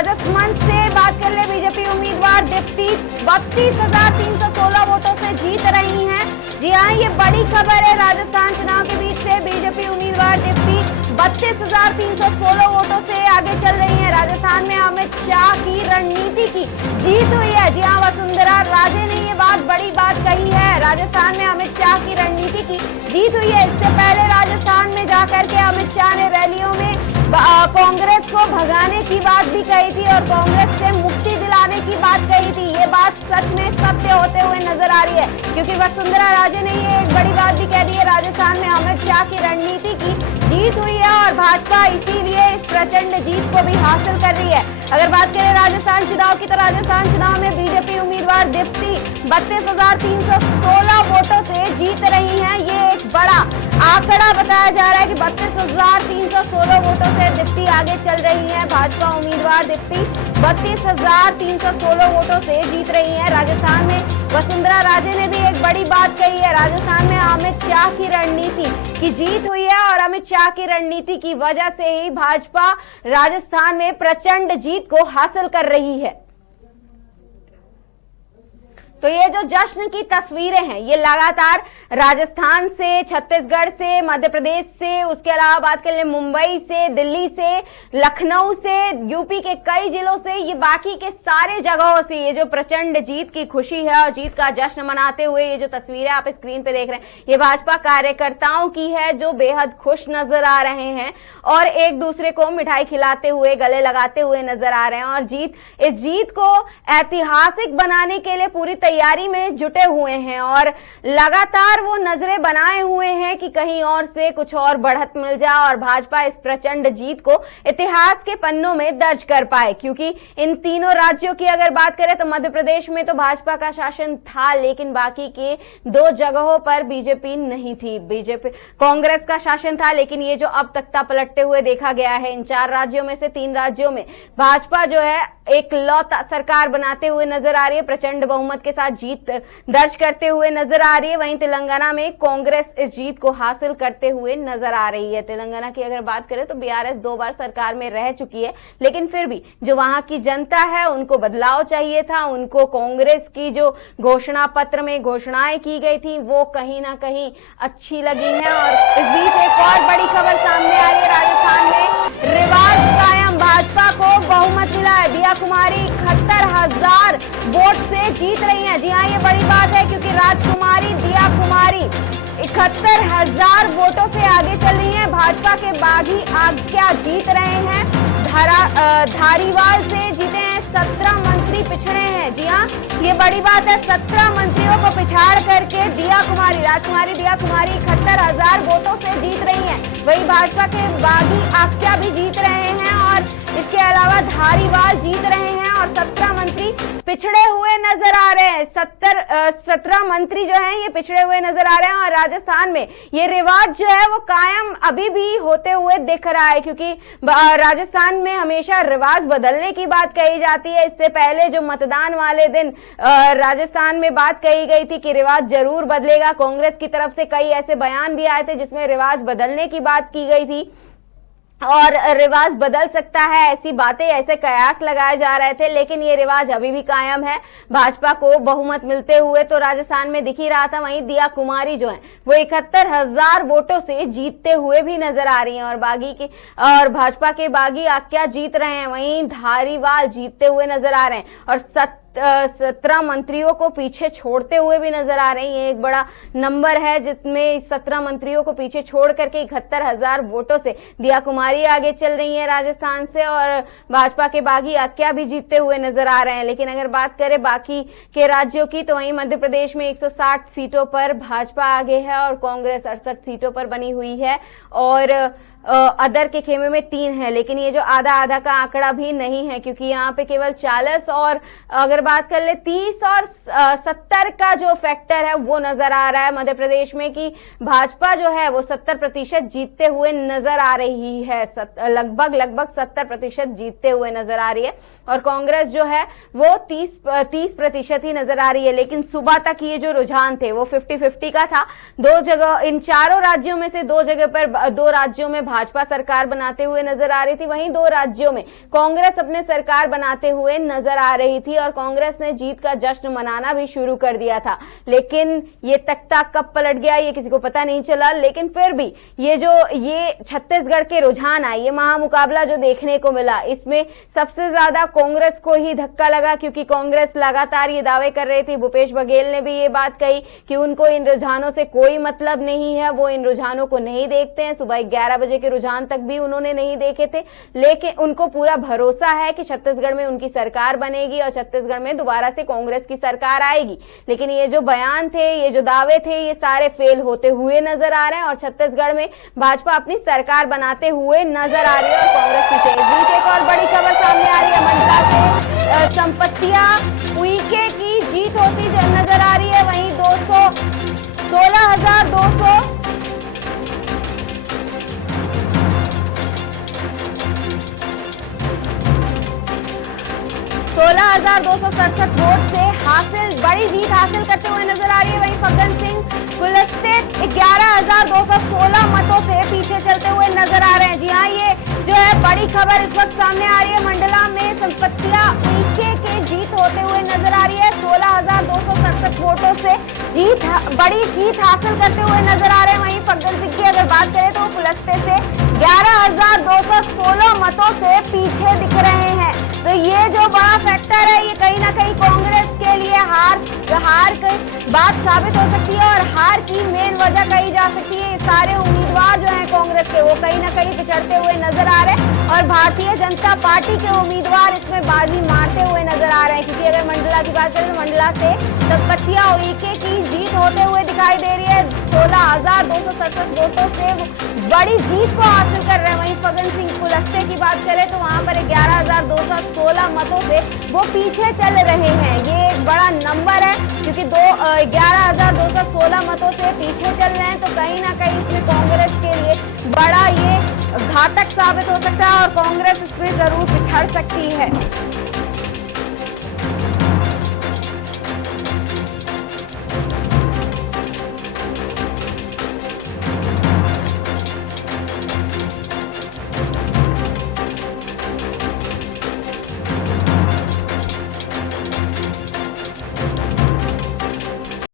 राजस्थान से बात कर ले, बीजेपी उम्मीदवार दीप्ति 32,316 वोटों से जीत रही हैं। जी हाँ, ये बड़ी खबर है। राजस्थान चुनाव के बीच से बीजेपी उम्मीदवार दीप्ति 32,316 वोटों से आगे चल रही है। राजस्थान में अमित शाह की रणनीति की जीत हुई है। जी हाँ, वसुंधरा राजे ने ये बड़ी बात कही है। राजस्थान में अमित शाह की रणनीति की जीत हुई है। इससे पहले राजस्थान में जाकर के अमित शाह ने रैलियों में कांग्रेस को भगाने की बात भी कही थी और कांग्रेस से मुक्ति दिलाने की बात कही थी। ये बात सच में सत्य होते हुए नजर आ रही है, क्योंकि वसुंधरा राजे ने ये एक बड़ी बात भी कह दी है। राजस्थान में अमित शाह की रणनीति की जीत हुई है और भाजपा इसीलिए इस प्रचंड जीत को भी हासिल कर रही है। अगर बात करें राजस्थान चुनाव की, तो राजस्थान चुनाव में बीजेपी उम्मीदवार दीप्ति 32,316 वोटों से जीत रही हैं। ये एक बड़ा आंकड़ा बताया जा रहा है कि 32,316 वोटों से दीप्ति आगे चल रही है। भाजपा उम्मीदवार दीप्ति 32,316 वोटों से जीत रही है। राजस्थान में वसुंधरा राजे ने भी एक बड़ी बात कही है। राजस्थान में अमित शाह की रणनीति की जीत हुई है और अमित शाह की रणनीति की वजह से ही भाजपा राजस्थान में प्रचंड जीत को हासिल कर रही है। तो ये जो जश्न की तस्वीरें हैं, ये लगातार राजस्थान से, छत्तीसगढ़ से, मध्य प्रदेश से, उसके अलावा बात कर ले मुंबई से, दिल्ली से, लखनऊ से, यूपी के कई जिलों से, ये बाकी के सारे जगहों से ये जो प्रचंड जीत की खुशी है और जीत का जश्न मनाते हुए ये जो तस्वीरें आप स्क्रीन पे देख रहे हैं, ये भाजपा कार्यकर्ताओं की है जो बेहद खुश नजर आ रहे हैं और एक दूसरे को मिठाई खिलाते हुए, गले लगाते हुए नजर आ रहे हैं। और इस जीत को ऐतिहासिक बनाने के लिए पूरी तैयारी में जुटे हुए हैं और लगातार वो नजरें बनाए हुए हैं कि कहीं और से कुछ और बढ़त मिल जाए और भाजपा इस प्रचंड जीत को इतिहास के पन्नों में दर्ज कर पाए। क्योंकि इन तीनों राज्यों की अगर बात करें तो मध्य प्रदेश में तो भाजपा का शासन था, लेकिन बाकी के दो जगहों पर बीजेपी नहीं थी। कांग्रेस का शासन था, लेकिन ये जो अब तख्ता पलटते हुए देखा गया है, इन 4 राज्यों में से 3 राज्यों में भाजपा जो है एक लौता सरकार बनाते हुए नजर आ रही है, प्रचंड बहुमत के साथ जीत दर्ज करते हुए नजर आ रही है। वहीं तेलंगाना में कांग्रेस इस जीत को हासिल करते हुए नजर आ रही है। तेलंगाना की अगर बात करें तो बीआरएस 2 बार सरकार में रह चुकी है, लेकिन फिर भी जो वहां की जनता है उनको बदलाव चाहिए था। उनको कांग्रेस की जो घोषणा पत्र में घोषणाएं की गई थी वो कहीं ना कहीं अच्छी लगी है। और इस बीच एक और बड़ी खबर सामने आ रही है। राजस्थान में रिवाज कायम, भाजपा को बहुमत मिला है। दिया कुमारी 71,000 वोट से जीत रही हैं। जी हाँ, ये बड़ी बात है, क्योंकि राजकुमारी दिया कुमारी 71,000 वोटों से आगे चल रही हैं। भाजपा के बागी आज्ञा जीत रहे हैं। धारीवाल से जीते हैं, 17 मंत्री पिछड़े हैं। जी हाँ, ये बड़ी बात है। 17 मंत्रियों को पिछाड़ करके राजकुमारी दिया कुमारी 71,000 वोटों से जीत रही हैं। वही भाजपा के बागी आज्ञा भी जीत रहे हैं और इसके अलावा धारीवाल जीत रहे हैं और 17 मंत्री पिछड़े हुए नजर आ रहे हैं। 17 मंत्री जो हैं ये पिछड़े हुए नजर आ रहे हैं और राजस्थान में ये रिवाज जो है वो कायम अभी भी होते हुए दिख रहा है, क्योंकि राजस्थान में हमेशा रिवाज बदलने की बात कही जाती है। इससे पहले जो मतदान वाले दिन राजस्थान में बात कही गई थी कि रिवाज जरूर बदलेगा। कांग्रेस की तरफ से कई ऐसे बयान भी आए थे जिसमें रिवाज बदलने की बात की गई थी और रिवाज बदल सकता है, ऐसी बातें, ऐसे कयास लगाए जा रहे थे, लेकिन ये रिवाज अभी भी कायम है। भाजपा को बहुमत मिलते हुए तो राजस्थान में दिख ही रहा था। वहीं दिया कुमारी जो है वो 71,000 वोटों से जीतते हुए भी नजर आ रही हैं और भाजपा के बागी आज्ञा जीत रहे हैं। वहीं धारीवाल जीतते हुए नजर आ रहे हैं और 17 मंत्रियों को पीछे छोड़ते हुए भी नजर आ रही है। एक बड़ा नंबर है जिसमें 17 मंत्रियों को पीछे छोड़ करके 71,000 वोटों से दिया कुमारी आगे चल रही है राजस्थान से और भाजपा के बागी आज्ञा भी जीतते हुए नजर आ रहे हैं। लेकिन अगर बात करें बाकी के राज्यों की तो वहीं मध्य प्रदेश में 160 सीटों पर भाजपा आगे है और कांग्रेस 68 सीटों पर बनी हुई है और अदर के खेमे में 3 है। लेकिन ये जो आधा आधा का आंकड़ा भी नहीं है, क्योंकि यहाँ पे केवल 40 और अगर बात कर ले 30 और 70 का जो फैक्टर है वो नजर आ रहा है मध्य प्रदेश में कि भाजपा जो है वो 70% जीतते हुए नजर आ रही है। लगभग 70% जीतते हुए नजर आ रही है और कांग्रेस जो है वो 30% ही नजर आ रही है। लेकिन सुबह तक ये जो रुझान थे वो 50-50 का था। 2 जगह इन चारों राज्यों में से 2 जगह पर 2 राज्यों में भाजपा सरकार बनाते हुए नजर आ रही थी, वहीं 2 राज्यों में कांग्रेस अपने सरकार बनाते हुए नजर आ रही थी और कांग्रेस ने जीत का जश्न मनाना भी शुरू कर दिया था। लेकिन ये तख्ता कब पलट गया ये किसी को पता नहीं चला। लेकिन फिर भी ये छत्तीसगढ़ के रुझान आए, ये महामुकाबला जो देखने को मिला, इसमें सबसे ज्यादा कांग्रेस को ही धक्का लगा, क्योंकि कांग्रेस लगातार ये दावे कर रही थी। भूपेश बघेल ने भी ये बात कही कि उनको इन रुझानों से कोई मतलब नहीं है, वो इन रुझानों को नहीं देखते हैं। सुबह 11 बजे के रुझान तक भी उन्होंने नहीं देखे थे, लेकिन उनको पूरा भरोसा है कि छत्तीसगढ़ में उनकी सरकार बनेगी और छत्तीसगढ़ में दोबारा से कांग्रेस की सरकार आएगी। लेकिन ये जो बयान थे, ये जो दावे थे, ये सारे फेल होते हुए नजर आ रहे हैं और छत्तीसगढ़ में भाजपा अपनी सरकार बनाते हुए नजर आ रही है और कांग्रेस पीछे। इस बीच एक और बड़ी खबर सामने आ रही है, मंडला से संपत्तियां उइके की जीत होती नजर आ रही है। वहीं 16,267 वोट से बड़ी जीत हासिल करते हुए नजर आ रही है। वहीं फग्गन सिंह कुलस्ते 11,216 मतों से पीछे चलते हुए नजर आ रहे हैं। जी हाँ, ये जो है बड़ी खबर इस वक्त सामने आ रही है। मंडला में संपत्तियां उइके के जीत होते हुए नजर आ रही है। 16,267 वोटों से बड़ी जीत हासिल करते हुए नजर आ रहे हैं। वहीं फग्गन सिंह की अगर बात करें तो कुलस्ते से 11,216 मतों से पीछे दिख रहे हैं। तो ये जो बड़ा फैक्टर है, ये कहीं ना कहीं कांग्रेस के लिए हार की बात साबित हो सकती है और हार की मेन वजह कही जा सकती है। सारे उम्मीदवार जो हैं कांग्रेस के, वो कहीं ना कहीं पिछड़ते हुए नजर आ रहे हैं और भारतीय जनता पार्टी के उम्मीदवार इसमें बाजी मारते हुए नजर आ रहे हैं। क्योंकि अगर मंडला की बात करें तो मंडला से संपत्तियां उइके की जीत होते हुए दिखाई दे रही है। 16,267 वोटों से बड़ी जीत को हासिल कर रहे हैं। वहीं फग्गन सिंह कुलस्ते की बात करें तो वहां पर 11,216 मतों से वो पीछे चल रहे हैं। ये एक बड़ा नंबर है, क्योंकि 11,216 मतों से पीछे चल रहे हैं। तो कहीं ना कहीं इसमें कांग्रेस के लिए बड़ा ये घातक साबित हो सकता है और कांग्रेस इसमें जरूर पिछड़ सकती है।